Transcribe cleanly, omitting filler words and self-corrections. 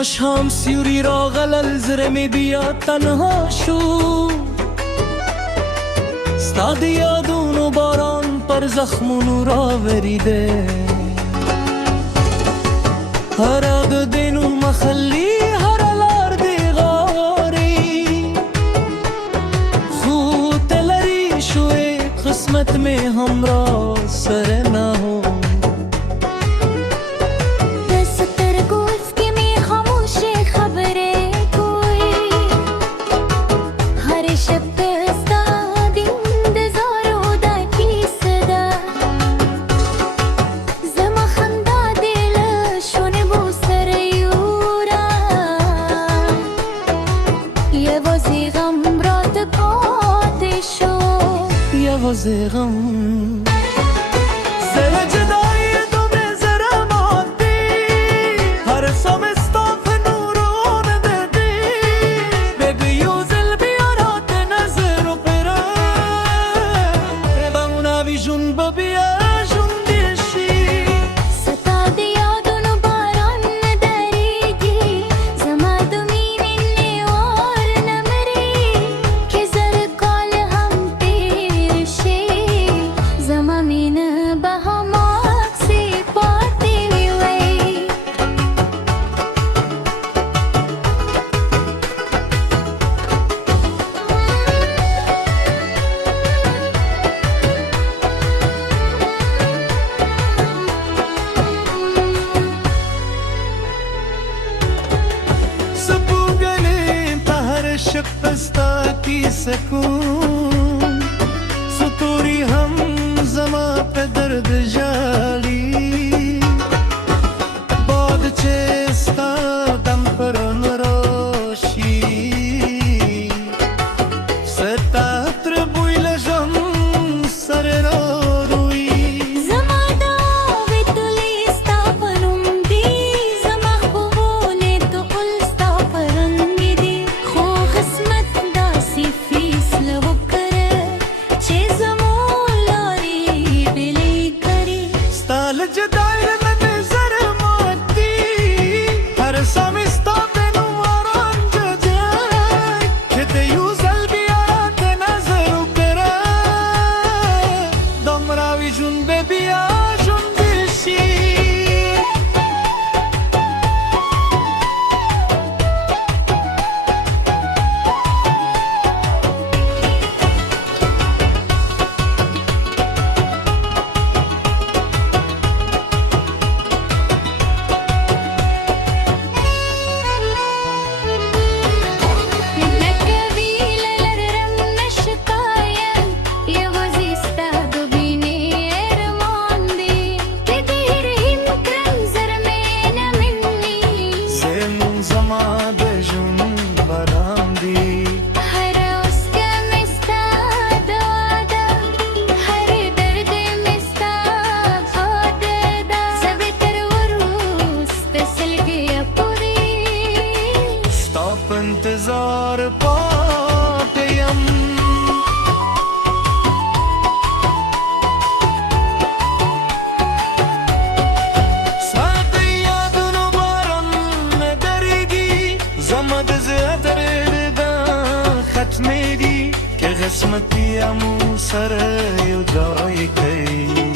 ماښام سیوري راغلل زړه مې بیا تنها شو ستا د یادونو باران پر زخمونو راورېده هره د دینو مخلي هره لار دې غارې خو ته لرې شوې قسمت مې همرا سره نه هو غم زره جدایی تو به زره مادی هر سام استاف نورون دادی بگیو زل بیارات نظر و پره بمونا بی جون ببیا جون دیشی ستا دیادونو باران نداریگی زما دمین نیوار نمری که زرگال هم تیر شی زما مین به هم اکسی پاتی وی سپوږلې په هر شب ستا کې سکون ستوري هم زما په درد ژاړي باد چې ستا دم پر نه راشي ستا تر بوی له ژوند سره راروي زما دا ویتلی ستا پنوم دی زما خوبونه تو ګل ستا په رنګ دي خو قسمت داسې فیصله وکړه چې زمو لارې بېلې کړې ستا له جدای نه مې زړه مات دي هر سا مې ستا د نوم ارام جوړ چې د یو ځل بیا راته نظر وکړه دومره وي ژوند به بیا ژوندی شي زما د ژوند باران دی هر اوسکه مې ستا دعا ده هر درد مې ستا عاده ده زه به تر وروسته سلګۍ پورې ستا په انتظار پاتې یم ستا د یادونو باران نه درېږي زما د زړه درد ختمېږي که قسمت یې مو سره یو ځای کوي